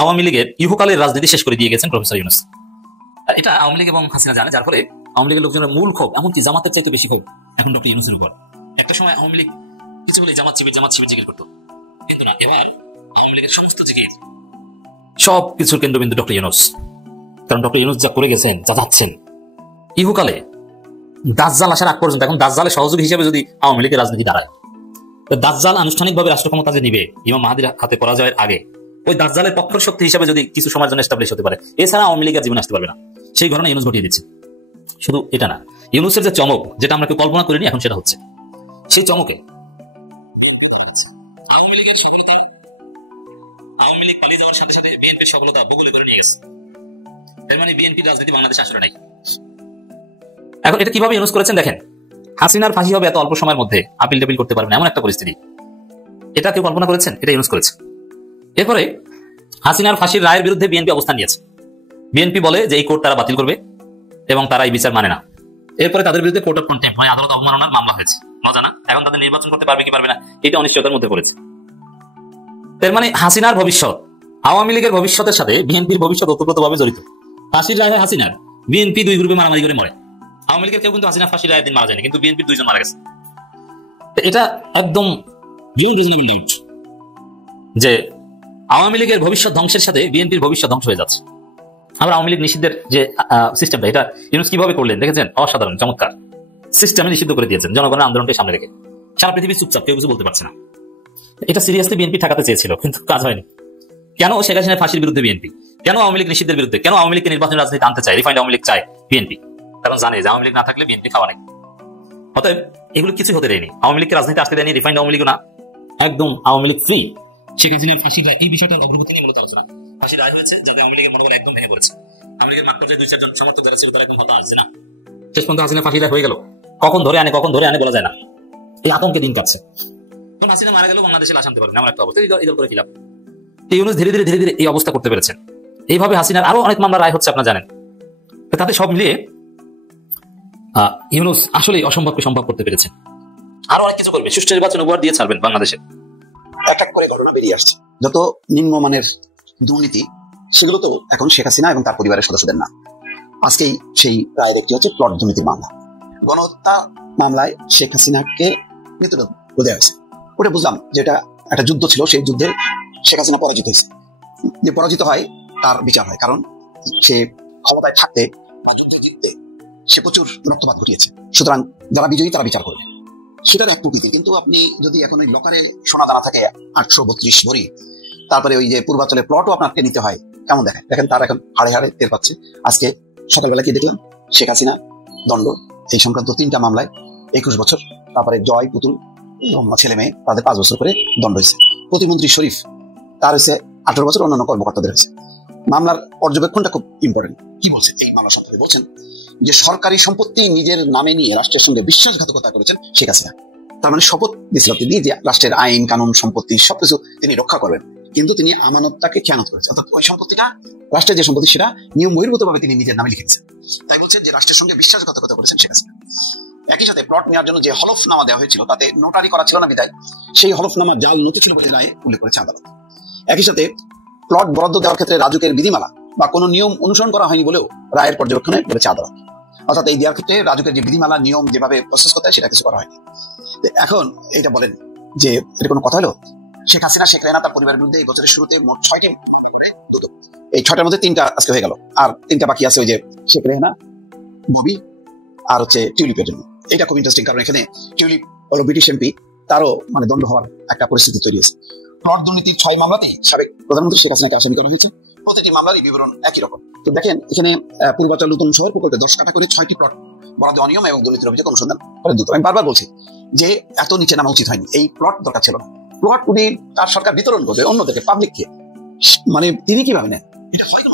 আওয়ামী লীগের ইহুকালের রাজনীতি শেষ করে দিয়ে গেছেন প্রফেসর ইউনূস। এটা আওয়ামী লীগ এবং হাসিনা জানে, যার ফলে আওয়ামী লীগের লোকজনের মূল ক্ষোভ, এমনকি জামাতের চাইতে বেশি ক্ষোভ এখন ডক্টর ইউনূসের উপর। একটা সময় আওয়ামী লীগ কিছু হলে জামাত শিবির জিকির করতো, কিন্তু না, এবার আওয়ামী লীগের সমস্ত জিকির সব কিছুর কেন্দ্রবিন্দু ডক্টর ইউনূস। কারণ ডক্টর ইউনূস যা করে গেছেন, যা যাচ্ছেন, ইহুকালে দাজ্জাল আসার আগ পর্যন্ত, এখন দাজ্জালের সহযোগী হিসেবে যদি আওয়ামী লীগের রাজনীতি দাঁড়ায়, দাজ্জাল আনুষ্ঠানিকভাবে রাষ্ট্র ক্ষমতা যে নিবে ইমাম মাহাদির হাতে পরাজয়ের আগে, ওই দাজ্জালের পক্ষের শক্তি হিসেবে যদি কিছু সময়ের জন্য এস্টাবলিশ হতে পারে, এছাড়া আওয়ামী লীগের জীবন আসতে পারবে না। সেই ঘটনা ইউনূস ঘটিয়ে দিচ্ছে। শুধু এটা না, ইউনূসের যে চমক, যেটা আমরা কেউ কল্পনা করিনি, এখন সেটা হচ্ছে। সেই চমকে আওয়ামী লীগ পালিয়ে যাওয়ার সাথে সাথে বিএনপির সফলতা বগলে করে নিয়ে গেছে। এর মানে বিএনপির রাজনীতি বাংলাদেশে আসলে নাই। এখন এটা কিভাবে ইউনূস করেছেন দেখেন। হাসিনার ফাঁসি হবে এত অল্প সময়ের মধ্যে, আপিল টেপিল করতে পারবেন এমন একটা পরিস্থিতি, এটা কেউ কল্পনা করেছেন? এটা ইউনূস করেছে। এরপরে হাসিনার ফাঁসির রায়ের বিরুদ্ধে বিএনপি অবস্থান নিয়েছে। বিএনপি বলে যে এই কোর্ট তারা বাতিল করবে এবং তারা এই বিচার মানে না। এরপরে তাদের বিরুদ্ধে কোর্ট অফ কন্টেম্প্ট, মানে আদালত অবমাননার মামলা হয়েছে। মজা না? এখন তাদের নির্বাচন করতে পারবে কি পারবে না, এটা অনিশ্চয়তার মধ্যে পড়েছে। এর মানে হাসিনার ভবিষ্যৎ আওয়ামী লীগের ভবিষ্যতের সাথে বিএনপির ভবিষ্যৎ ওতপ্রোতভাবে জড়িত। ফাঁসির রায় হাসিনার, বিএনপি দুই গ্রুপে মারামারি করে মরে। আওয়ামী লীগের কেউ কিন্তু হাসিনা ফাঁসির রায়ের দিন মারা যায়নি, কিন্তু বিএনপির দুইজন মারা গেছে। এটা একদম যে আওয়ামী লীগের ভবিষ্যৎ ধ্বংসের সাথে বিএনপির ভবিষ্যৎ ধ্বংস হয়ে যাচ্ছে। আমরা আওয়ামী লীগ নিষিদ্ধের যে সিস্টেমটা, এটা ইউনূস কিভাবে করলেন দেখেছেন? অসাধারণ, চমৎকার সিস্টেমে নিষিদ্ধ করে দিয়েছেন জনগণের আন্দোলনকে সামনে রেখে। সারা পৃথিবী চুপচাপ, কেউ কিছু বলতে পারছে না। এটা সিরিয়াসলি বিএনপি ঠেকাতে চেয়েছিল, কিন্তু কাজ হয়নি। কেন শেখ হাসিনার ফাঁসির বিরুদ্ধে বিএনপি, কেন আওয়ামী লীগ নিষিদ্ধের বিরুদ্ধে, কেন আওয়ামী লীগকে নির্বাচনী রাজনীতি আনতে চায়, রিফাইন্ড আওয়ামী লীগ চায় বিএনপি? কারণ জানে যে আওয়ামী লীগ না থাকলে বিএনপি খাওয়া নেই। অতএব এগুলো কিছু হতে দেয়নি, আওয়ামী লীগকে রাজনীতি আসতে দেয়নি, রিফাইন্ড আওয়ামী লীগ না, একদম আওয়ামী লীগ ফ্রি। শেখ হাসিনার ফাঁসির রায়, এই বিষয়টার অগ্রগতি নিয়ে মূলত আলোচনা। ফাঁসির রায় হয়েছে যাতে আওয়ামী লীগের মনোবল একদম ভেঙে পড়েছে। আওয়ামী লীগের মাঠ পর্যায়ে দুই চারজন সমর্থক যারা ছিল তারা একদম হতাশ যে না, শেষ পর্যন্ত হাসিনা ফাঁসির রায় হয়ে গেল, কখন ধরে আনে বলা যায় না। এই আতঙ্কে দিন কাটছে। তখন হাসিনা মারা গেল, বাংলাদেশে লাশ আনতে পারবে না, এমন একটা অবস্থা। ঈদ করে খিলাফ ইউনূস ধীরে ধীরে এই অবস্থা করতে পেরেছেন। এইভাবে হাসিনার আরো অনেক মামলা রায় হচ্ছে, আপনারা জানেন। তাতে সব মিলিয়ে ইউনূস আসলে অসম্ভবকে সম্ভব করতে পেরেছেন। আরো অনেক কিছু করবে, সুষ্ঠু নির্বাচন উপহার দিয়ে ছাড়বেন বাংলাদেশে। এক এক করে ঘটনা বেরিয়ে আসছে, যত নিম্নমানের দুর্নীতি, সেগুলো তো এখন শেখ হাসিনা এবং তার পরিবারের সদস্যদের না। আজকেই সেই রায় দেখতে হচ্ছে প্লট দুর্নীতির মামলা। গণহত্যা মামলায় শেখ হাসিনাকে মৃত্যুদণ্ড দেওয়া হয়েছে। ওটা বুঝলাম যে এটা একটা যুদ্ধ ছিল, সেই যুদ্ধে শেখ হাসিনা পরাজিত হয়েছে। যে পরাজিত হয় তার বিচার হয়, কারণ সে ক্ষমতায় থাকতে সে প্রচুর রক্তপাত ঘটিয়েছে। সুতরাং যারা বিজয়ী তারা বিচার করবে, সেটার এক প্রকৃতি। কিন্তু আপনি যদি এখন ওই লকারে সোনা দানা থাকে 832 ভরি, তারপরে ওই যে পূর্বাঞ্চলের প্লটও আপনাকে নিতে হয়, কেমন দেখেন তার এখন হাড়ে হাড়ে টের পাচ্ছে। আজকে সকালবেলা কি দেখলাম, শেখ হাসিনা দণ্ড এই সংক্রান্ত 3টা মামলায় 21 বছর, তারপরে জয় পুতুল ছেলে মেয়ে তাদের 5 বছর করে দণ্ড হয়েছে। প্রতিমন্ত্রী শরীফ তার হয়েছে 18 বছর, অন্যান্য কর্মকর্তাদের হয়েছে। মামলার পর্যবেক্ষণটা খুব ইম্পর্টেন্ট। কি বলছেন এই মামলার সাথে? বলছেন যে সরকারি সম্পত্তি নিজের নামে নিয়ে রাষ্ট্রের সঙ্গে বিশ্বাসঘাতকতা করেছেন শেখ হাসিনা। তার মানে শপথ দিয়েছিল তিনি যে রাষ্ট্রের আইন কানুন সম্পত্তি সবকিছু তিনি রক্ষা করবেন, কিন্তু তিনি আমানতটাকে খেয়ানত করেছেন। অর্থাৎ ওই সম্পত্তিটা, রাষ্ট্রের যে সম্পত্তি, সেটা নিয়ম বহির্ভূত ভাবে তিনি নিজের নামে লিখেছেন। তাই বলছেন যে রাষ্ট্রের সঙ্গে বিশ্বাসঘাতকতা করেছেন শেখ হাসিনা। একই সাথে প্লট নেওয়ার জন্য যে হলফনামা দেওয়া হয়েছিল তাতে নোটারি করা ছিল না বিধায় সেই হলফনামা জাল নথি ছিল বলে রায়ে উল্লেখ করেছে আদালত। একই সাথে প্লট বরাদ্দ দেওয়ার ক্ষেত্রে রাজুকের বিধিমালা বা কোনো নিয়ম অনুসরণ করা হয়নি বলেও রায়ের পর্যবেক্ষণে বলেছে আদালত। অর্থাৎ এই দেওয়ার ক্ষেত্রে রাজুকের যে বিধিমালা নিয়ম যেভাবে প্রসেস করতে হয় সেটা কিছু করা হয়নি। এখন এটা বলেন যে এটা কোনো কথা হলো? শেখ হাসিনা, শেখ রেহানা তার পরিবারের বিরুদ্ধে এই বছরের শুরুতে মোট 6টি, এই 6টার মধ্যে 3টা আজকে হয়ে গেল, আর 3টা বাকি আছে, ওই যে শেখ রেহানা, ববি আর হচ্ছে টিউলিপের জন্য। এটা খুব ইন্টারেস্টিং, কারণ এখানে টিউলিপ হলো ব্রিটিশ এমপি, তারও মানে দণ্ড হওয়ার একটা পরিস্থিতি তৈরি হয়েছে। প্লট দুর্নীতির 6 মামলাতে সাবেক প্রধানমন্ত্রী শেখ হাসিনাকে আসামি করা হয়েছে। প্রতিটি মামলারই বিবরণ একই রকম। তো দেখেন এখানে পূর্বাচল নতুন শহর প্রকল্পে 10 কাঠা করে 6টি প্লট বরাদ্দ অনিয়ম এবং দুর্নীতির অভিযোগ অনুসন্ধান করে দ্রুত। আমি বারবার বলছি যে এত নিচে নামা উচিত হয়নি, এই প্লট দরকার ছিল না। প্লট উনি তার সরকার বিতরণ করবে অন্যদেরকে, পাবলিককে, মানে তিনি কিভাবে নেন? এটা হয় না।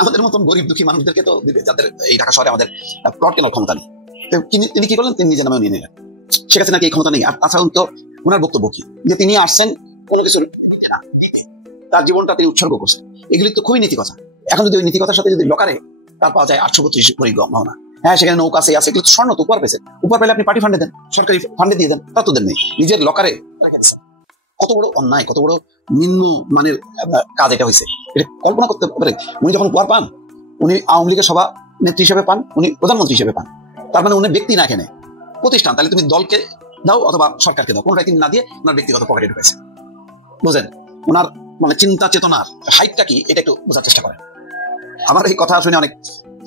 আমাদের মতন গরিব দুঃখী মানুষদেরকে তো দিবে, যাদের এই ঢাকা শহরে আমাদের প্লট কেনার ক্ষমতা নেই। তিনি কি করলেন? তিনি নিজের নামে নিয়ে নিলেন। শেখ হাসিনার কি এই ক্ষমতা নেই? আর তাছাড়া তো ওনার বক্তব্য কি, যে তিনি আসছেন কোনো কিছু তার জীবনটা তিনি উৎসর্গ করছেন, এগুলি তো খুবই নীতি কথা। এখন যদি ওই নীতি কথার সাথে যদি লকারে তার পাওয়া যায় 832 ভরি গহনা, হ্যাঁ সেখানে নৌকা আছে, এগুলো স্বর্ণ তো উপহার পেয়েছেন। উপহার পেলে আপনি পার্টি ফান্ডে দেন, সরকারি ফান্ডে দিয়ে দেন, তা তো দেন নেই, নিজের লকারে রেখে দিচ্ছেন। কত বড় অন্যায়, কত বড় নিম্ন মানের কাজ এটা হয়েছে, এটা কল্পনা করতে পারে। উনি যখন পাওয়ার পান, উনি আওয়ামী লীগের সভা নেত্রী হিসেবে পান, উনি প্রধানমন্ত্রী হিসেবে পান। তার মানে উনি ব্যক্তি না কেনে প্রতিষ্ঠান, তাহলে তুমি দলকে দাও অথবা সরকারকে দাও, কোনটাই তিনি না দিয়ে ওনার ব্যক্তিগত পকেটে ঢুকেছে। বুঝেন ওনার মানে চিন্তা চেতনার হাইটটা কি, এটা একটু বোঝার চেষ্টা করেন। আমার এই কথা শুনে অনেক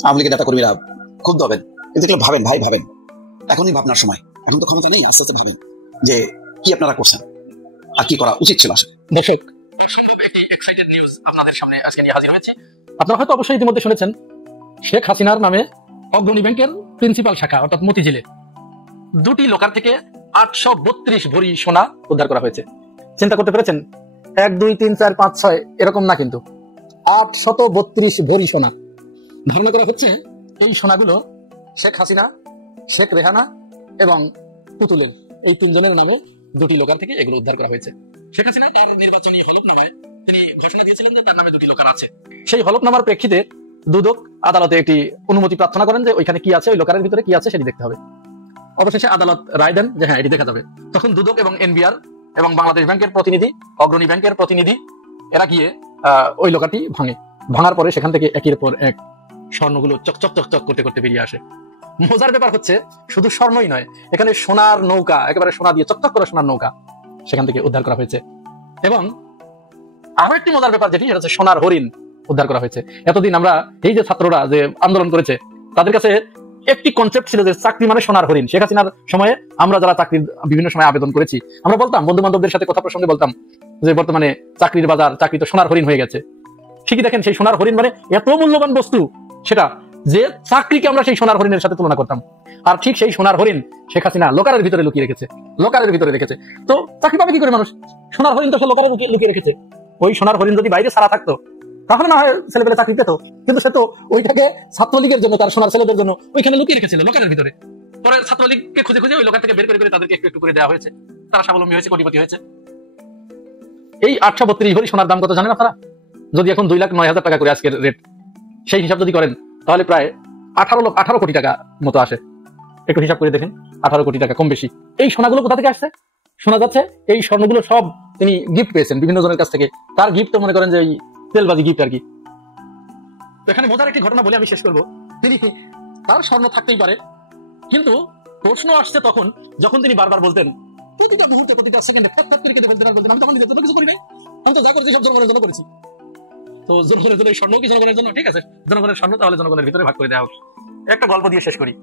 আওয়ামী লীগের নেতা কর্মীরা ক্ষুব্ধ হবেন, কিন্তু ভাবেন ভাই, ভাবেন এখনই ভাবনার সময়, এখন তো ক্ষমতা নেই, আস্তে আস্তে ভাবেন যে কি আপনারা করছেন আর কি করা উচিত ছিল। আসলে দর্শক, আপনাদের সামনে আজকে নিয়ে হাজির হয়েছে। আপনারা হয়তো অবশ্যই ইতিমধ্যে শুনেছেন, শেখ হাসিনার নামে অগ্রণী ব্যাংকের প্রিন্সিপাল শাখা অর্থাৎ মতিঝিলে 2টি লোকার থেকে 832 ভরি সোনা উদ্ধার করা হয়েছে। চিন্তা করতে পেরেছেন? 1 2 3 4 5 6 এরকম না, কিন্তু 832 ভরি সোনা। ধারণা করা হচ্ছে এই সোনাগুলো শেখ হাসিনা, শেখ রেহানা এবং পুতুলের এই 3 জনের নামে 2টি লোকার থেকে এগুলো উদ্ধার করা হয়েছে। শেখ হাসিনা তার নির্বাচনী হলফনামায় তিনি ঘোষণা দিয়েছিলেন যে তার নামে 2টি লোকার আছে। সেই হলফনামার প্রেক্ষিতে দুদক আদালতে একটি অনুমতি প্রার্থনা করেন যে ওইখানে কি আছে, ওই লোকারের ভিতরে কি আছে সেটি দেখতে হবে। অবশেষে আদালত রায় দেন যে হ্যাঁ, এটি দেখা যাবে। তখন দুদক এবং এনবিআর এবং বাংলাদেশ ব্যাংকের প্রতিনিধি, অগ্রণী ব্যাংকের প্রতিনিধি, এরা গিয়ে ওই লোকারটি ভাঙার পরে সেখান থেকে একের পর এক স্বর্ণগুলো চকচক চকচক করতে করতে বেরিয়ে আসে। মজার ব্যাপার হচ্ছে শুধু স্বর্ণই নয়, এখানে সোনার নৌকা, একেবারে সোনা দিয়ে চকচক করা সোনার নৌকা সেখান থেকে উদ্ধার করা হয়েছে। এবং আরো একটি মজার ব্যাপার যেটি, সেটা হচ্ছে সোনার হরিণ উদ্ধার করা হয়েছে। এতদিন আমরা এই যে ছাত্ররা যে আন্দোলন করেছে, তাদের কাছে একটি কনসেপ্ট ছিল যে চাকরি মানে সোনার হরিণ। শেখ হাসিনার সময়ে আমরা যারা চাকরির বিভিন্ন সময় আবেদন করেছি, আমরা বলতাম, বন্ধু বান্ধবদের সাথে কথা প্রসঙ্গে বলতাম যে বর্তমানে চাকরির বাজার, চাকরি তো সোনার হরিণ হয়ে গেছে। ঠিকই দেখেন, সেই সোনার হরিণ মানে এত মূল্যবান বস্তু সেটা, যে চাকরিকে আমরা সেই সোনার হরিণের সাথে তুলনা করতাম। আর ঠিক সেই সোনার হরিণ শেখ হাসিনা লোকারের ভিতরে লুকিয়ে রেখেছে, লোকারের ভিতরে রেখেছে। তো চাকরি পাবে কি করে মানুষ? সোনার হরিণ তো সে লোকারে লুকিয়ে রেখেছে। ওই সোনার হরিণ যদি বাইরে ছাড়া থাকতো তাহলে না হয় ছেলেপেলে চাকরি পেত, কিন্তু সে তো ওইটাকে ছাত্রলীগের জন্য, তার সোনার ছেলেদের জন্য ওইখানে লুকিয়ে রেখেছিল লোকারের ভিতরে। পরে ছাত্রলীগকে খুঁজে খুঁজে ওই লোকার থেকে বের করে তাদেরকে একটু একটু করে দেওয়া হয়েছে, তারা স্বাবলম্বী হয়েছে, কোটিপতি হয়েছে। এই 832 ভরি সোনার দাম কত জানেন আপনারা? যদি এখন 2,09,000 টাকা করে আজকের রেট, সেই হিসাব যদি করেন তাহলে প্রায় 18 কোটি টাকা মতো আসে। একটু হিসাব করে দেখেন, 18 কোটি টাকা কম বেশি। এই সোনাগুলো কোথা থেকে আসছে? শোনা যাচ্ছে এই স্বর্ণগুলো সব তিনি গিফট পেয়েছেন বিভিন্ন জনের কাছ থেকে। তার গিফট তো মনে করেন যে তেলবাজি গিফট আর কি। এখানে মজার একটি ঘটনা বলে আমি শেষ করবো। তিনি, তার স্বর্ণ থাকতেই পারে, কিন্তু প্রশ্ন আসছে তখন যখন তিনি বারবার বলতেন, প্রতিটা মুহূর্তে প্রতিটা সেকেন্ডে ফ্যাট করে কেটে ফেলতেন আর বলতেন, আমি তখন নিজের জন্য কিছু করি নাই, আমি তো যা করেছি সব জনগণের জন্য করেছি। তো জনগণের জন্য স্বর্ণ কি জনগণের জন্য? ঠিক আছে, জনগণের স্বর্ণ তাহলে জনগণের ভিতরে ভাগ করে দেওয়া হোক। একটা গল্প দিয়ে শেষ করি।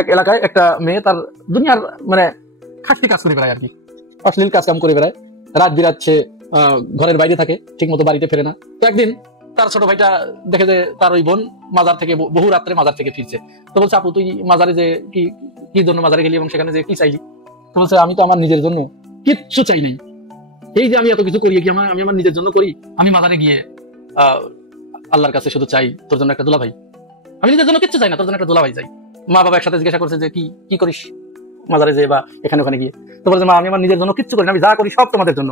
এক এলাকায় একটা মেয়ে তার দুনিয়ার মানে খাটতি কাজ করে বেড়ায় আর কি, অশ্লীল কাজ কাম করে বেড়ায়, রাত বিরাচ্ছে, ঘরের বাইরে থাকে, ঠিক মতো বাড়িতে ফেরে না। তো একদিন তার ছোট ভাইটা দেখে যে তার ওই বোন মাজার থেকে, বহু রাত্রে মাজার থেকে ফিরছে। তো বলছে, আপু তুই মাজারে যে কি জন্য মাজারে গেলি এবং সেখানে যে কি চাইলি? তো বলছে, আমি তো আমার নিজের জন্য কিচ্ছু চাই নাই, এই যে আমি এত কিছু করি, আমি আমার নিজের জন্য করি, আমি মাজারে গিয়ে আল্লাহর কাছে শুধু চাই তোর জন্য একটা দুলাভাই, আমি নিজের জন্য কিচ্ছু চাই না, তোর জন্য একটা দুলাভাই চাই। মা বাবা একসাথে জিজ্ঞাসা করছে যে কি করিস মাজারে যে বা এখানে ওখানে গিয়ে? তো বলছে, মা আমি আমার নিজের জন্য কিচ্ছু করি না, আমি যা করি সব তোমাদের জন্য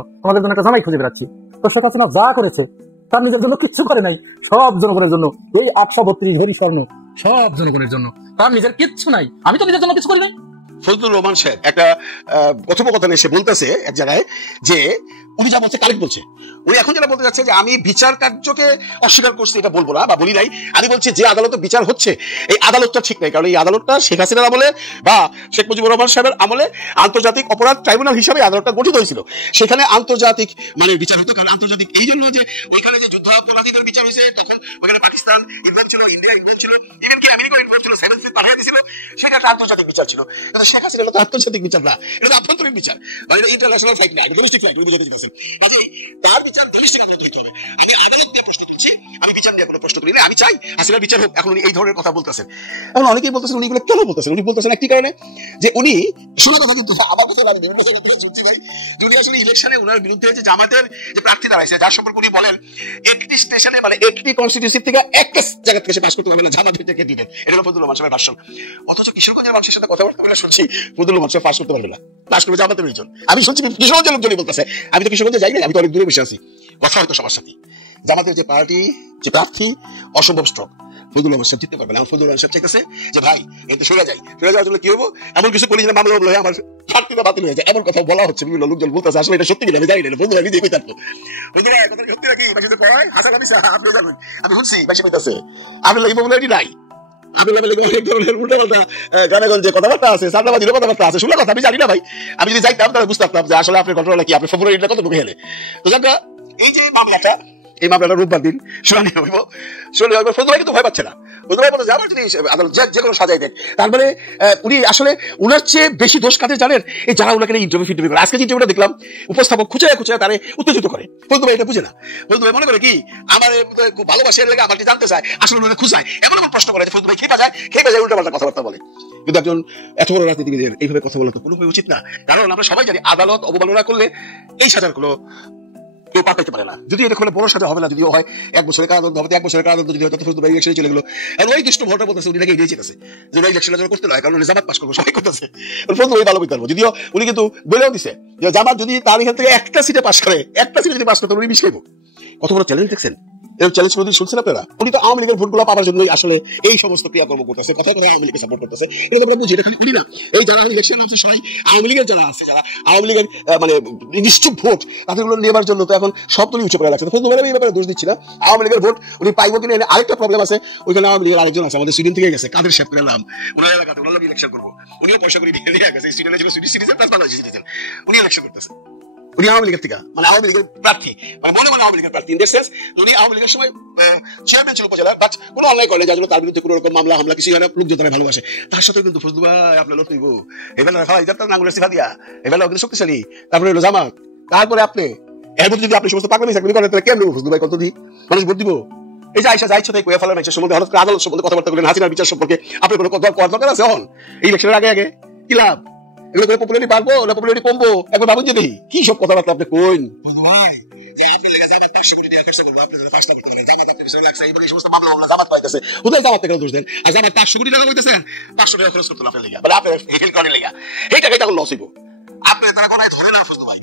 একটা জামাই খুঁজে বেড়াচ্ছি। তো শেখ হাসিনা যা করেছে তার নিজের জন্য কিচ্ছু করে নাই, সব জনগণের জন্য। এই 832 ভরি স্বর্ণ সব জনগণের জন্য, তার নিজের কিচ্ছু নাই। আমি তো নিজের জন্য কিছু করি নাই। ফজলুর রহমান সাহেব একটা কথোপকথনে এসে বলতেছে এক জায়গায় যে উনি যা বলছে কারেক্ট বলছে। উনি এখন যেটা বলতে যাচ্ছে যে আমি বিচার কার্যকে অস্বীকার করছি এটা বলবো না বা বলি নাই, আমি বলছি যে আদালতে বিচার হচ্ছে এই আদালতটা ঠিক নাই, কারণ এই আদালতটা শেখ হাসিনার আমলে বা শেখ মুজিবুর রহমান সাহেবের আমলে আন্তর্জাতিক অপরাধ ট্রাইব্যুনাল হিসাবে আদালতটা গঠিত হয়েছিল, সেখানে আন্তর্জাতিক মানে বিচার হতো। কারণ আন্তর্জাতিক এই জন্য যে ওইখানে যে যুদ্ধাপরাধীদের বিচার হয়েছে, তখন ওইখানে পাকিস্তান ইনভলভ ছিল, ইন্ডিয়া ইনভলভ ছিল, ইভেন কি আমেরিকা ইনভলভ ছিল, 7 সিল পাঠিয়ে দিয়েছিল, সেটা একটা আন্তর্জাতিক বিচার ছিল। কিন্তু শেখ হাসিনা এটা আন্তর্জাতিক বিচার না, এটা আভ্যন্তরীণ বিচার, মানে ইন্টারন্যাশনাল ফাইট না, ডোমেস্টিক ফাইট। উনি বুঝাতে চাইছেন তার বিচার ডোমেস্টিক আদালতে হতে হবে। আমি আদালত নিয়ে প্রশ্ন করছি, আমি বিচার নিয়ে কোনো প্রশ্ন করি না, আমি চাই হাসিনার বিচার হোক। এখন উনি এই ধরনের কথা বলতেছেন। এখন অনেকেই বলতেছেন উনি এগুলো কেন বলতেছেন? উনি বলতেছেন একটি কারণে যে উনি শোনা কথা, কিন্তু আমার কথা আমি বিভিন্ন জায়গা থেকে শুনছি ভাই, উনি আসলে ইলেকশনে ওনার বিরুদ্ধে যে জামাতের যে প্রার্থী দাঁড়াইছে, যার সম্পর্কে উনি বলেন একটি স্টেশনে মানে একটি কনস্টিটিউয়েন্সি থেকে একটা জায়গা থেকে পাস করতে পারবে না, জামাত থেকে দিবেন। এটা হলো ফজলুর রহমান সাহেবের ভাষণ। অথচ কিশোরগঞ্জের মানুষের সাথে কথা বলতে শুনছি ফজলুর রহমান সাহেব পাস করতে পারবে না, পাস করবে জামাতের লোকজন। আমি শুনছি কিশোরগঞ্জের লোকজনই বলতেছে, আমি তো কিশোরগঞ্জে যাই না, আমি তো অনেক দূরে বসে আছি। কথা হয়তো সবার সাথে জামাতের যে পার্টি, যে প্রার্থী অসম্ভব স্ট্রং, ফজলুল রহমান সাহেব জিততে পারবে না। ফজলুল রহমান সাহেব চাইতেছে যে ভাই এতে সরে যাওয়ার জন্য কি হবো, এমন কিছু করি যে মামলা হয়ে আমার প্রার্থীটা বাতিল হয়ে যায়, এমন কথা বলা হচ্ছে। বিভিন্ন লোকজন বলতেছে, আসলে এটা সত্যি কিনা আমি জানি না, ফজলুল ভাই নিজেই থাকবো। ফজলুল ভাই কথা সত্যি নাকি বাসিতে কয় হাসান আলী সাহেব আপনি জানেন, আমি শুনছি বাসি কইতাছে আপনার লাগি পপুলারিটি নাই, আপনার লাগি অনেক ধরনের উল্টাপাল্টা গানে কথাবার্তা আছে, সামনাবাজির কথাবার্তা আছে, শুনলে কথা আমি জানি না ভাই। আমি যদি যাইতাম তাহলে বুঝতে পারতাম যে আসলে আপনার ঘটনা কি, আপনার পপুলারিটিটা কত ঢুকে হেলে। তো যাক এই যে মামলাটা, এই মামলাটা রোববার দিন শুনানি হইব। ফজলুল ভাই কিন্তু ভয় পাচ্ছে না। ফজলুল ভাই বলতে যে আমার যদি আদালত যে কোনো সাজাই দেন, তার মানে উনি আসলে উনার চেয়ে বেশি দোষ কাদের জানেন, এই যারা উনাকে ইন্টারভিউ ফিন্টারভিউ করে। আজকে যে ইন্টারভিউটা দেখলাম, উপস্থাপক খুঁজে তারে উত্তেজিত করে। ফজলুল ভাই এটা বুঝে না। ফজলুল ভাই মনে করে কি আমার খুব ভালোবাসে লেগে আমাকে জানতে চায়, আসলে ওনাকে খুঁজায়, এমন এমন প্রশ্ন করে ফজলুল ভাই খেপে যায় উল্টাপাল্টা কথাবার্তা বলে। কিন্তু একজন এত বড় রাজনীতিবিদের এইভাবে কথা বলা তো কোনোভাবে উচিত না। কারণ আমরা সবাই জানি আদালত অবমাননা করলে এই সাজার কোনো কেউ পা পাইতে পারে না। যদি এটা কোনো বড় সাজা হবে না, যদিও হয় 1 বছরের কারাদণ্ড হবে, 1 বছরের কারাদণ্ড যদি হয় তত ফজলুল ভাই ইলেকশনে চলে গেল। আর ওই দুষ্ট ভোটার বলতেছে উনি নাকি এটাই চেয়েছে যে ইলেকশনের জন্য করতে নয়, কারণ উনি জামাত পাস করবো সবাই করতেছে। ফজলুল ভাই ভালো করতে পারবো, যদিও উনি কিন্তু বলেও দিছে যে জামাত যদি তার এখান থেকে একটা সিটে পাস করে, একটা সিটে যদি পাস করতে উনি বিষ খাইব। কত বড় চ্যালেঞ্জ দেখছেন, এর চ্যালেঞ্জ কোনদিন শুনছেন আপনারা? উনি তো আওয়ামী লীগের ভোটগুলো পাওয়ার জন্য আসলে এই সমস্ত ক্রিয়াকর্ম করতেছে, কথা কথা আওয়ামী লীগকে সাপোর্ট করতেছে। এটা আমরা বুঝি, এটা খালি করি না। এই যারা ইলেকশন নামছে সবাই আওয়ামী লীগের যারা আছে, যারা আওয়ামী লীগের মানে নিশ্চুপ ভোট, তাদেরগুলো নেবার জন্য তো এখন সব তুলি উঁচু করে লাগছে। ফজলুল ভাই এই ব্যাপারে দোষ দিচ্ছি না, আওয়ামী লীগের ভোট উনি পাইবো কিনা। আরেকটা প্রবলেম আছে, ওইখানে আওয়ামী লীগের আরেকজন আছে আমাদের সুইডেন থেকে গেছে, কাদের শেফ করে নাম, ওনার এলাকাতে ওনার ইলেকশন করবো, উনিও পয়সা করে দিয়ে গেছে। সুইডেনে ছিল Swedish citizen plus Bangladesh citizen, উনি ইলেকশন করতেছে। উনি আওয়ামী লীগের থেকে মানে আওয়ামী লীগের প্রার্থী, মানে মনে আওয়ামী লীগের প্রার্থী। ইন দ্যাট সেন্স উনি আওয়ামী লীগের সময় চেয়ারম্যান ছিল উপজেলার, বাট কোনো অন্যায় করে যার জন্য তার বিরুদ্ধে কোনো রকম মামলা হামলা কিছু হয় না, লোকজন তারা ভালোবাসে। তার সাথে কিন্তু ফজলুল ভাই আপনার লোক নিব এবেলা খাওয়া যার তার নাঙ্গুলের সিফা দিয়া এবেলা কিন্তু শক্তিশালী, তারপরে হলো জামাত, তারপরে আপনি এর মধ্যে যদি আপনি সমস্ত পাগলামি চাকরি করেন তাহলে কেমন ফজলুল ভাই কত দিই মানুষ ভোট দিব? এই যে আইসা যাইছে তাই কয়ে ফেলার মানুষের সম্বন্ধে হঠাৎ করে আদালত সম্বন্ধে কথাবার্তা বলেন, হাসিনার বিচার সম্পর্কে আপনার কোনো দরকার আছে? হন এই ইলেকশনের আগে কি লাভ? এগুলো করে পপুলারিটি বাড়বো না পপুলারিটি কমবো? একবার ভাবুন যে দেখি কি সব কথাবার্তা আপনি কইন।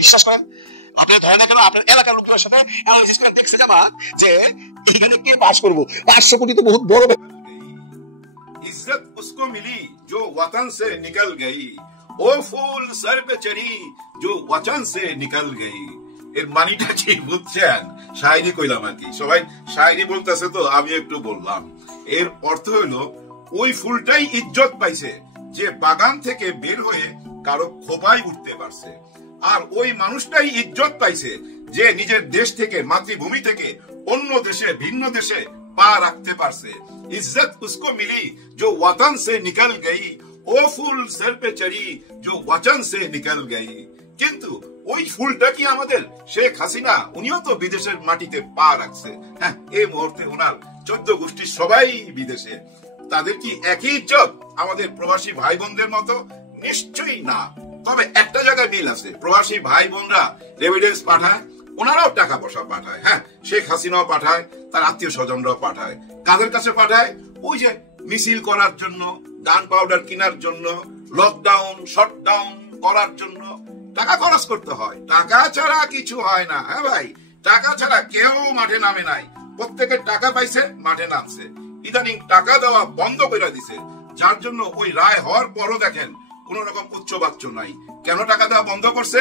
বিশ্বাস করেন আপনি ধরে না কেন আপনার এলাকার লোকের সাথে অ্যানালিসিস করে দেখছে জামাত যে এখানে কে পাস করবো। 500 কোটি তো বহুত বড়। इज्जत उसको मिली जो वतन से निकल गई, ओ फूल सर पे चढ़ी जो वचन से निकल गई। এর মানিটা কি বুঝছেন? শায়রি কইলাম আর কি, সবাই শায়রি বলতেছে তো আমি একটু বললাম। এর অর্থ হলো ওই ফুলটাই ইজ্জত পাইছে যে বাগান থেকে বের হয়ে কারো খোপায় উঠতে পারছে, আর ওই মানুষটাই ইজ্জত পাইছে যে নিজের দেশ থেকে মাতৃভূমি থেকে অন্য দেশে ভিন্ন দেশে পা রাখতে পারছে। इज्जत उसको मिली जो वतन से निकल गई, ओ फूल सर पे चढ़ी जो वचन से निकल गई। কিন্তু ওই ফুলটা কি আমাদের শেখ হাসিনা, উনিও তো বিদেশের মাটিতে পা রাখছে। হ্যাঁ, এই মুহূর্তে ওনার 14 গোষ্ঠীর সবাই বিদেশে। তাদের কি একই ইজ্জত আমাদের প্রবাসী ভাই বোনদের মতো? নিশ্চয়ই না। তবে একটা জায়গায় মিল আছে, প্রবাসী ভাই বোনরা রেমিটেন্স পাঠায়, ওনারাও টাকা পয়সা পাঠায়। হ্যাঁ, শেখ হাসিনাও পাঠায়, তার আত্মীয় স্বজনরাও পাঠায়। কাদের কাছে পাঠায়? ওই যে মিছিল করার জন্য, গান পাউডার কেনার জন্য, লকডাউন শটডাউন করার জন্য টাকা খরচ করতে হয়। টাকা ছাড়া কিছু হয় না। হ্যাঁ ভাই, টাকা ছাড়া কেউ মাঠে নামে নাই। প্রত্যেকের টাকা পাইছে, মাঠে নামছে। ইদানিং টাকা দেওয়া বন্ধ করে দিছে, যার জন্য ওই রায় হওয়ার পরও দেখেন কোন রকম উচ্চবাচ্য নাই। কেন টাকা দেওয়া বন্ধ করছে?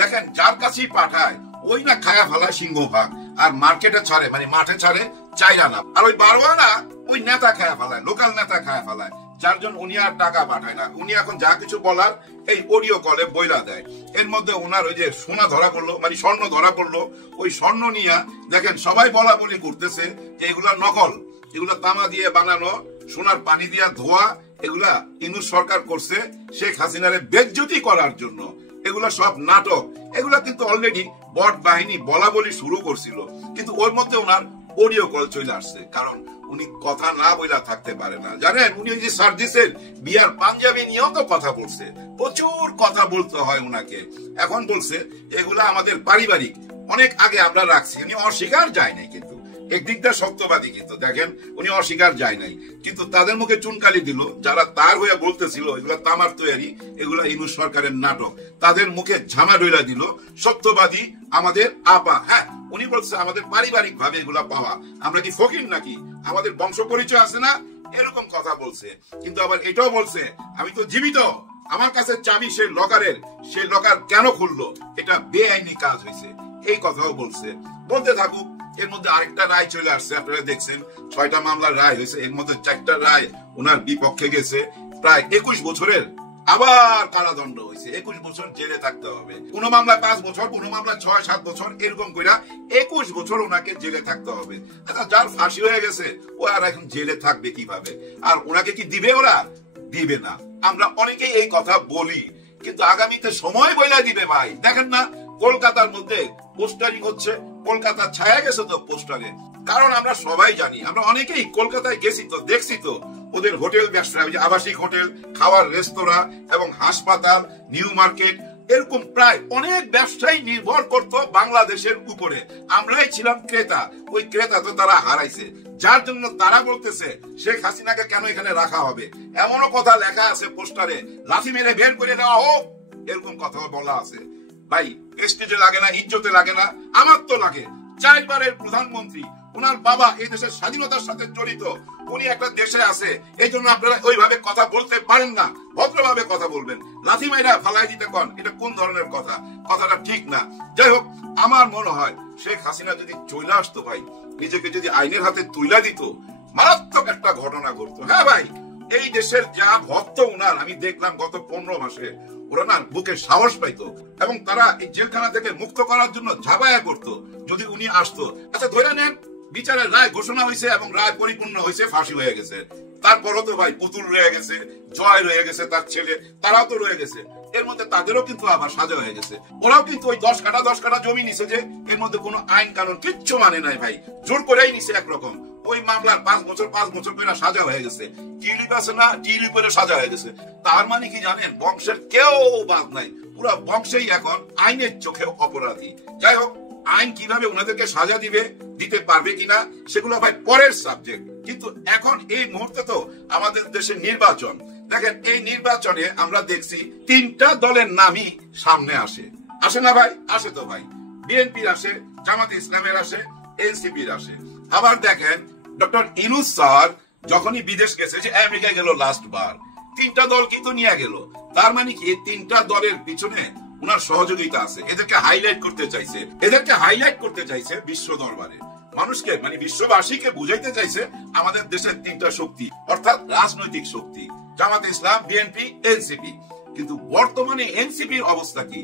দেখেন যার কাছেই পাঠায় ওই না খায়া ফেলায় সিংহভাগ, আর মার্কেটে ছাড়ে মানে মাঠে ছাড়ে চাইরা না, আর ওই বারোয়ানা ওই নেতা খায়া ফেলায়, লোকাল নেতা খায়া ফেলায়, যার জন্য উনি আর টাকা পাঠায় না। উনি এখন যা কিছু বলার এই অডিও কলে বইলা দেয়। এর মধ্যে ওনার ওই যে সোনা ধরা পড়লো, মানে স্বর্ণ ধরা পড়লো, ওই স্বর্ণ নিয়ে দেখেন সবাই বলা বলি করতেছে যে এগুলা নকল, এগুলা তামা দিয়ে বানানো, সোনার পানি দিয়া ধোয়া, এগুলা ইউনূস সরকার করছে শেখ হাসিনারে বেজ্জতি করার জন্য। এগুলা সব নাটক। এগুলা কিন্তু অলরেডি বট বাহিনী বলা বলি শুরু করছিল, কিন্তু ওর মধ্যে ওনার অডিও কল চলে আসছে, কারণ উনি কথা না বইলা থাকতে পারে না। জানেন, উনি ওই যে সার্জিসের বিয়ার পাঞ্জাবি নিয়েও তো কথা বলছে, প্রচুর কথা বলতে হয় উনাকে। এখন বলছে এগুলা আমাদের পারিবারিক, অনেক আগে আমরা রাখছি, উনি অস্বীকার যায় নাই, কিন্তু একদিক দিয়ে সত্যবাদী, কিন্তু দেখেন উনি অস্বীকার যায় নাই, কিন্তু তাদের মুখে চুনকালি দিল যারা তার হয়ে বলতেছিল এগুলা তামার তৈরি, এগুলা ইউনূস সরকারের নাটক, তাদের মুখে ঝামা ডইলা দিল সত্যবাদী আমাদের আপা। হ্যাঁ, উনি বলছে আমাদের পারিবারিক ভাবে এগুলা পাওয়া, আমরা কি ফকির নাকি, আমাদের বংশ পরিচয় আছে না, এরকম কথা বলছে। কিন্তু আবার এটাও বলছে আমি তো জীবিত, আমার কাছে চাবি সেই লকারের, সেই লকার কেন খুললো, এটা বেআইনি কাজ হয়েছে, এই কথাও বলছে। বলতে থাকুক। এর মধ্যে আরেকটা রায় চলে আসছে, আপনারা দেখছেন 6টা মামলার রায় হয়েছে, এর মধ্যে 4টা রায় ওনার বিপক্ষে গেছে। প্রায় 21 বছরের আবার কারাদণ্ড হয়েছে, 21 বছর জেলে থাকতে হবে। কোন মামলা 5 বছর, কোন মামলা 6-7 বছর, এরকম করে 21 বছর ওনাকে জেলে থাকতে হবে। যার ফাঁসি হয়ে গেছে ও আর এখন জেলে থাকবে কিভাবে? আর ওনাকে কি দিবে? ওরা দিবে না। আমরা অনেকেই এই কথা বলি, কিন্তু আগামীতে সময় বইলা দিবে ভাই। দেখেন না কলকাতার মধ্যে পোস্টারিং হচ্ছে, কলকাতা ছায়া গেছে তো পোস্টারে। কারণ আমরা সবাই জানি, আমরা অনেকেই কলকাতায় গেছি তো, দেখছি তো ওদের হোটেল ব্যবসা, আবাসিক হোটেল, খাওয়ার রেস্তোরাঁ এবং হাসপাতাল, নিউ মার্কেট, এরকম প্রায় অনেক ব্যবসায়ী নির্ভর করতো বাংলাদেশের উপরে। আমরাই ছিলাম ক্রেতা, ওই ক্রেতা তো তারা হারাইছে, যার জন্য তারা বলতেছে শেখ হাসিনাকে কেন এখানে রাখা হবে। এমনও কথা লেখা আছে পোস্টারে, লাথি মেরে বের করে দেওয়া হোক, এরকম কথা বলা আছে। ভাই প্রেস্টিজে লাগে না, ইজ্জতে লাগে না? আমার তো লাগে। 4 বারের প্রধানমন্ত্রী, ওনার বাবা এই দেশের স্বাধীনতার সাথে জড়িত, উনি একটা দেশে আছে, এই জন্য আপনারা ওইভাবে কথা বলতে পারেন না, ভদ্রভাবে কথা বলবেন। লাথি মাইরা ফালাই দিতে কন, এটা কোন ধরনের কথা? কথাটা ঠিক না। যাই হোক, আমার মনে হয় শেখ হাসিনা যদি চলে আসতো ভাই, নিজেকে যদি আইনের হাতে তুইলা দিত, মারাত্মক একটা ঘটনা ঘটতো। হ্যাঁ ভাই, এই দেশের যা ভক্ত উনার আমি দেখলাম গত 15 মাসে, ওরা না বুকে সাহস পাইতো এবং তারা এই জেলখানা থেকে মুক্ত করার জন্য ঝাঁপায়া করতো যদি উনি আসতো। আচ্ছা ধরে নেন বিচারের রায় ঘোষণা হয়েছে এবং রায় পরিপূর্ণ হয়েছে, ফাঁসি হয়ে গেছে, তারপরও তো ভাই পুতুল রয়ে গেছে, জয় রয়ে গেছে, তার ছেলে, তারাও তো রয়ে গেছে। এর মধ্যে তাদেরও কিন্তু আবার সাজা হয়ে গেছে। ওরাও কিন্তু ওই 10 কাঠা জমি নিছে, যে এর মধ্যে কোনো আইন কানুন কিচ্ছু মানে নাই ভাই, জোর করেই নিছে একরকম। ওই মামলার 5 বছর করে সাজা হয়ে গেছে, টিউলিপ আছে না, টিউলিপ করে সাজা হয়ে গেছে। তার মানে কি জানেন, বংশের কেউ বাদ নাই, পুরো বংশেই এখন আইনের চোখে অপরাধী। যাই হোক, আইন কিভাবে ওনাদেরকে সাজা দিতে পারবে কিনা সেগুলো ভাই পরের সাবজেক্ট। কিন্তু এখন এই মুহূর্তে তো আমাদের দেশে নির্বাচন। দেখেন এই নির্বাচনে আমরা দেখছি 3টা দলের নামই সামনে আসে না ভাই? আসে তো ভাই, বিএনপির আসে, জামাতে ইসলামের আসে, এনসিপির আসে। আবার দেখেন ডক্টর ইউনূস স্যার যখনই বিদেশ গেছে, যে আমেরিকা গেল লাস্ট বার, 3টা দল কিন্তু নিয়ে গেল। তার মানে কি 3টা দলের পিছনে ওনার সহযোগিতা আছে। এদেরকে হাইলাইট করতে চাইছে বিশ্ব দরবারে, মানুষকে মানে বিশ্ববাসীকে বুঝাইতে চাইছে আমাদের দেশের 3টা শক্তি, অর্থাৎ রাজনৈতিক শক্তি, জামাতে ইসলাম, বিএনপি, এনসিপি। কিন্তু বর্তমানে এনসিপির অবস্থা কি?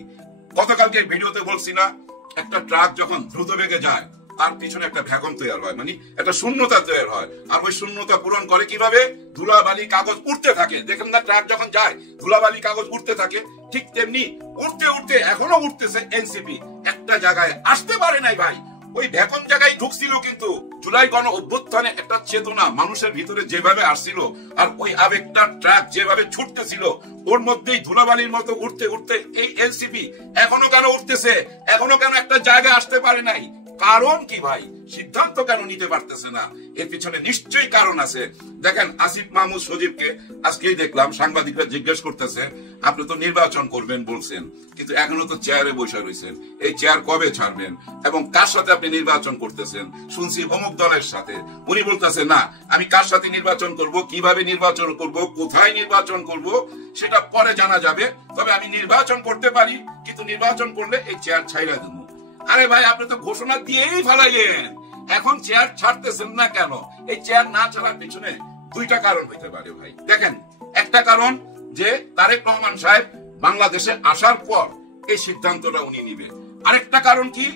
গতকালকে ভিডিওতে বলছি না, একটা ট্রাক যখন দ্রুত বেগে যায় তার পিছনে একটা ভ্যাকুয়াম তৈরি হয়, মানে একটা শূন্যতা তৈরি হয়। আর ওই শূন্যতা পূরণ করে কিভাবে? ধুলাবালি কাগজ উঠতে থাকে। দেখেন না ট্রাক যখন যায় ধুলাবালি কাগজ উঠতে থাকে, ঠিক তেমনি উঠতে এখনো উঠতেছে এনসিপি। একটা জায়গায় আসতে পারে নাই ভাই, ওই ভ্যাকুয়াম জায়গায় ঢুকছিল। কিন্তু জুলাই গণ অভ্যুত্থানে একটা চেতনা মানুষের ভিতরে যেভাবে আসছিল, আর ওই আবেগটা ট্রাক যেভাবে ছুটতেছিল, ওর মধ্যেই ধুলাবালির মতো উঠতে এই এনসিপি এখনো কেন উঠতেছে? এখনো কেন একটা জায়গায় আসতে পারে নাই? কারণ কি ভাই? সিদ্ধান্ত কেন নিতে পারতেছে না? এর পিছনে নিশ্চয়ই কারণ আছে। দেখেন আসিফ মাহমুদ সজীবকে আজকেই দেখলাম সাংবাদিকরা জিজ্ঞেস করতেছে, আপনি তো নির্বাচন করবেন বলছেন, কিন্তু এখনো তো চেয়ারে বসে রয়েছেন, এই চেয়ার কবে ছাড়বেন এবং কার সাথে আপনি নির্বাচন করতেছেন? শুনছি অমুক দলের সাথে। উনি বলতেছে না, আমি কার সাথে নির্বাচন করব, কিভাবে নির্বাচন করব, কোথায় নির্বাচন করব সেটা পরে জানা যাবে, তবে আমি নির্বাচন করতে পারি, কিন্তু নির্বাচন করলে এই চেয়ার ছাইড়া দেব। আরে ভাই, আপনি তো ঘোষণা দিয়েই ফেলাইলেন, এখন চেয়ার ছাড়তেছেন না কেন? এই চেয়ার না ছাড়ার পিছনে 2টা কারণ হইতে পারে ভাই। দেখেন, একটা কারণ যে তারেক রহমান সাহেব বাংলাদেশে আসার পর এই সিদ্ধান্তটা উনি নিবে। আরেকটা কারণ কি,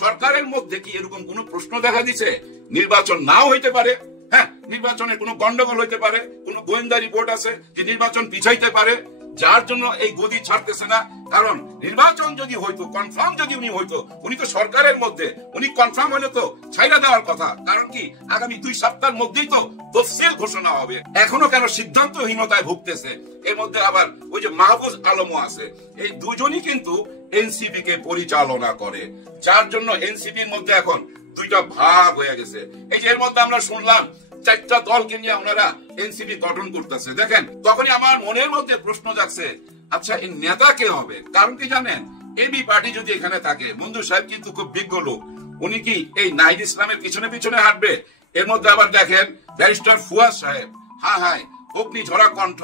সরকারের মধ্যে কি এরকম কোন প্রশ্ন দেখা দিছে? নির্বাচন নাও হইতে পারে, হ্যাঁ, নির্বাচনের কোনো গন্ডগোল হইতে পারে, কোন গোয়েন্দা রিপোর্ট আছে যে নির্বাচন পিছাইতে পারে, যার জন্য এই গদি ছাড়তেছে না। কারণ নির্বাচন যদি হইতো, কনফার্ম যদি উনি হইতো, উনি তো সরকারের মধ্যে, উনি কনফার্ম হলে তো ছাইড়া দেওয়ার কথা। কারণ কি, আগামী 2 সপ্তাহের মধ্যেই তো তফসিল ঘোষণা হবে। এখনো কেন সিদ্ধান্তহীনতায় ভুগতেছে? এর মধ্যে আবার ওই যে মাহফুজ আলমও আছে। এই দুজনই কিন্তু এনসিপি কে পরিচালনা করে, যার জন্য এনসিপির মধ্যে এখন দুইটা ভাগ হয়ে গেছে। এই যে এর মধ্যে আমরা শুনলাম 4টা দলকে নিয়ে ওনারা এনসিপি গঠন করতেছে। দেখেন, তখনই আমার মনের মধ্যে প্রশ্ন জাগছে, আচ্ছা এই নেতা কে হবে? কারণ কি জানেন, এবি পার্টি যদি এখানে থাকে, মঞ্জুর সাহেব কিন্তু খুব বিজ্ঞ লোক, উনি কি এই নাহিদ ইসলামের পিছনে পিছনে হাঁটবে? এর মধ্যে আবার দেখেন ব্যারিস্টার ফুয়াদ সাহেব, হায় অগ্নি ঝরা কণ্ঠ,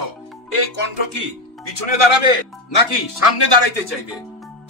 এই কণ্ঠ কি পিছনে দাঁড়াবে নাকি সামনে দাঁড়াইতে চাইবে?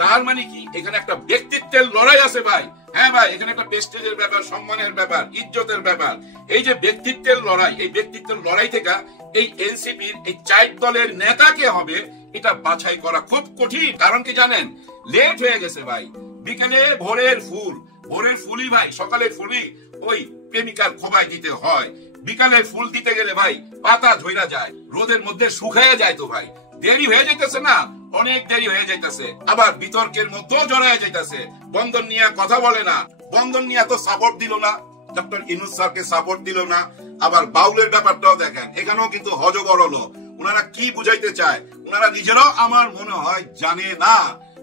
তার মানে কি এখানে একটা ব্যক্তিত্বের লড়াই আছে ভাই। হ্যাঁ ভাই, এখানে একটা প্রেস্টিজের ব্যাপার, সম্মানের ব্যাপার, ইজ্জতের ব্যাপার। এই যে ব্যক্তিত্বের লড়াই, এই ব্যক্তিত্বের লড়াই থেকে এই এনসিপির এই 4 দলের নেতা কে হবে এটা বাছাই করা খুব কঠিন। কারণ কি জানেন, লেট হয়ে গেছে ভাই। বিকেলে ভোরের ফুলই ভাই, সকালের ফুলই ওই প্রেমিকার খোবায় দিতে হয়। বিকালে ফুল দিতে গেলে ভাই পাতা ঝইরা যায়, রোদের মধ্যে শুকাইয়া যায়। তো ভাই দেরি হয়ে যাইতেছে না, অনেক দেরি হয়ে যাইতেছে। আবার বিতর্কের মধ্যেও জড়ায় যাইতেছে। বন্ধন নিয়ে কথা বলে না, বন্ধন নিয়ে তো সাপোর্ট দিল না, ডক্টর ইউনূস স্যারকে সাপোর্ট দিল না। আবার বাউলের ব্যাপারটাও দেখেন, এখানেও কিন্তু হজগরল। ওনারা কি বুঝাইতে চায় ওনারা নিজেরাও আমার মনে হয় জানে না।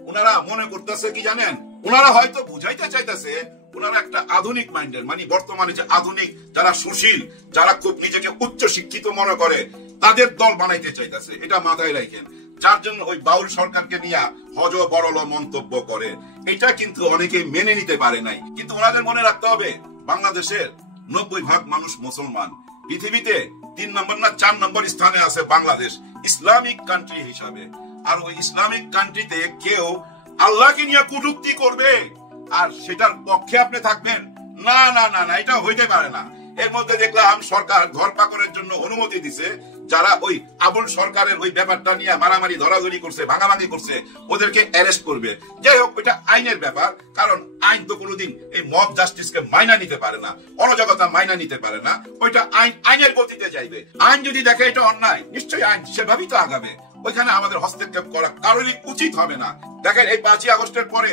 ওনারা মনে করতেছে কি জানেন, ওনারা হয়তো বুঝাইতে চাইতেছে ওনারা একটা আধুনিক মাইন্ডের, মানে বর্তমানে যে আধুনিক যারা সুশীল, যারা খুব নিজেকে উচ্চ শিক্ষিত মনে করে, তাদের দল বানাইতে চাইতেছে। এটা মাথায় রাখেন। যার জন্য ওই বাউল সরকারকে নিয়ে হজ বড়ল মন্তব্য করে, এটা কিন্তু অনেকে মেনে নিতে পারে নাই। কিন্তু ওনাদের মনে রাখতে হবে, বাংলাদেশের 90% মানুষ মুসলমান। পৃথিবীতে 3 নম্বর না 4 নম্বর স্থানে আছে বাংলাদেশ ইসলামিক কান্ট্রি হিসাবে। আর ওই ইসলামিক কান্ট্রিতে কেউ আল্লাহকে নিয়ে কটূক্তি করবে আর সেটার পক্ষে আপনি থাকবেন? না না না না, এটা হইতে পারে না। এর মধ্যে দেখলাম সরকার ধরপাকড়ের জন্য অনুমতি দিছে। যারা ওই আবুল সরকারের ওই ব্যাপারটা নিয়ে মারামারি ধরাধরি করছে, ভাঙাভাঙি করছে, ওদেরকে অ্যারেস্ট করবে। যাই হোক, এটা আইনের ব্যাপার। কারণ আইন তো কোনোদিন এই মব জাস্টিসকে মাইনা নিতে পারে না, অরাজকতা মাইনা নিতে পারে না। ওইটা আইনের গতিতে যাইবে। আইন যদি দেখে এটা অন্যায়, নিশ্চয়ই আইন সেভাবেই তো আগাবে। ওইখানে আমাদের হস্তক্ষেপ করা কারোরই উচিত হবে না। দেখেন, এই 5ই আগস্টের পরে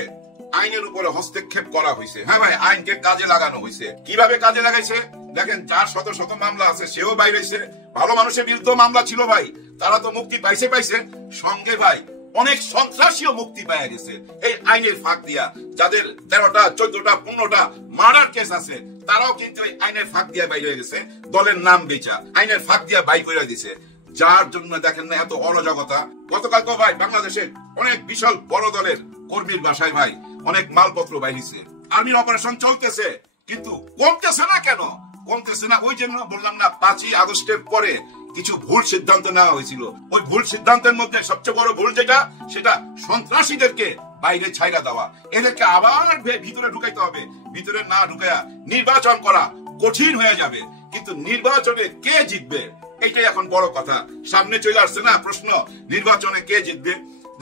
আইনের উপরে হস্তক্ষেপ করা হয়েছে। হ্যাঁ ভাই, আইনকে কাজে লাগানো হয়েছে। কিভাবে কাজে লাগাইছে দেখেন, যার শত শত মামলা আছে সেও বাইরে হয়েছে। ভালো মানুষের বিরুদ্ধে মামলা ছিল ভাই, তারা তো মুক্তি পাইছে। সঙ্গে ভাই অনেক সন্ত্রাসীও মুক্তি পাওয়া গেছে এই আইনের ফাঁক দিয়া। যাদের 13টা 14টা 15টা মার্ডার কেস আছে, তারাও কিন্তু এই আইনের ফাঁক দিয়া বাইরে হয়ে গেছে। দলের নাম বেচা আইনের ফাঁক দিয়া বাই করে দিছে। যার জন্য দেখেন না এত অরাজকতা। গতকাল তো ভাই বাংলাদেশের অনেক বিশাল বড় দলের কর্মীর বাসায় ভাই অনেক মালপত্র বাইরেছে। আর্মির অপারেশন চলতেছে, কিন্তু কমতেছে না। কেন কমতেছে না? ওই জন্য বললাম না, 5ই আগস্টের পরে কিছু ভুল সিদ্ধান্ত নেওয়া হয়েছিল। ওই ভুল সিদ্ধান্তের মধ্যে সবচেয়ে বড় ভুল যেটা, সেটা সন্ত্রাসীদেরকে বাইরে ছাইড়া দেওয়া। এদেরকে আবার ভিতরে ঢুকাইতে হবে। ভিতরে না ঢুকাইয়া নির্বাচন করা কঠিন হয়ে যাবে। কিন্তু নির্বাচনে কে জিতবে এইটাই এখন বড় কথা। সামনে চলে আসছে না প্রশ্ন, নির্বাচনে কে জিতবে।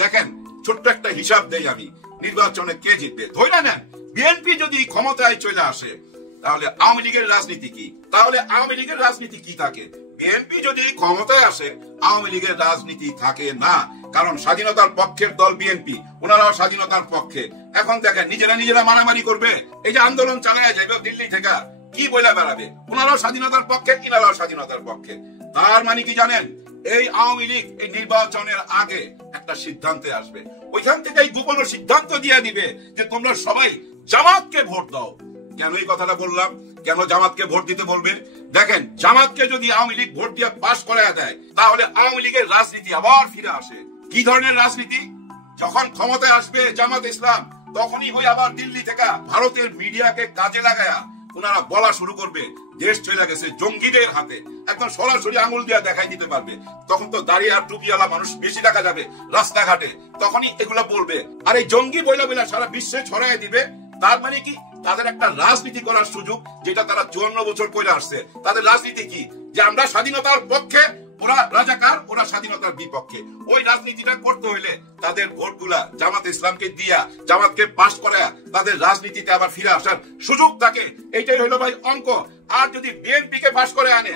দেখেন, ছোট্ট একটা হিসাব দেই আমি, নির্বাচনে কে জিতবে। ধরে নেন বিএনপি যদি ক্ষমতায় চলে আসে, তাহলে আওয়ামী লীগের রাজনীতি কি? থাকে? বিএনপি যদি ক্ষমতায় আসে, আওয়ামী লীগের রাজনীতি থাকে না। কারণ স্বাধীনতার পক্ষের দল বিএনপি, ওনারাও স্বাধীনতার পক্ষে। এখন দেখেন, নিজেরা মারামারি করবে। এই যে আন্দোলন চালায় যাবে দিল্লি থেকে, কি বলে বেড়াবে? ওনারাও স্বাধীনতার পক্ষে, ইনারাও স্বাধীনতার পক্ষে। তার মানে কি জানেন, এই আওয়ামী লীগ এই নির্বাচনের আগে একটা সিদ্ধান্তে আসবে। ওইখান থেকে এই গোপন সিদ্ধান্ত দিয়ে দিবে যে তোমরা সবাই জামাতকে ভোট দাও। কেন এই কথাটা বললাম? কেন জামাতকে ভোট দিতে বলবে? দেখেন, জামাতকে যদি আওয়ামী লীগ ভোট দিয়ে পাশ করায় দেয়, তাহলে আওয়ামী লীগের রাজনীতি আবার ফিরে আসে। কি ধরনের রাজনীতি? যখন ক্ষমতায় আসবে জামাত ইসলাম, তখনই ওই আবার দিল্লি থেকে ভারতের মিডিয়াকে কাজে লাগায়া ওনারা বলা শুরু করবে দেশ চলে গেছে জঙ্গিদের হাতে। একদম সরাসরি আঙুল দিয়ে দেখাই দিতে পারবে। তখন তো দাঁড়িয়ে আর টুপিওয়ালা মানুষ বেশি দেখা যাবে রাস্তাঘাটে, তখনই এগুলো বলবে। আর এই জঙ্গি বইলা সারা বিশ্বে ছড়াই দিবে। তার মানে কি, তাদের একটা রাজনীতি করার সুযোগ, যেটা তারা 54 বছর করে আসছে। তাদের রাজনীতি কি? যে আমরা স্বাধীনতার পক্ষে, ওরা রাজাকার, ওরা স্বাধীনতার বিপক্ষে। ওই রাজনীতিটা করতে হইলে তাদের ভোটগুলা জামাত ইসলামকে দিয়া, জামাতকে পাশ করায়া তাদের রাজনীতিতে আবার ফিরে আসার সুযোগ থাকে। এইটাই হইলো ভাই অঙ্ক। আর যদি বিএনপি কে পাশ করে আনে,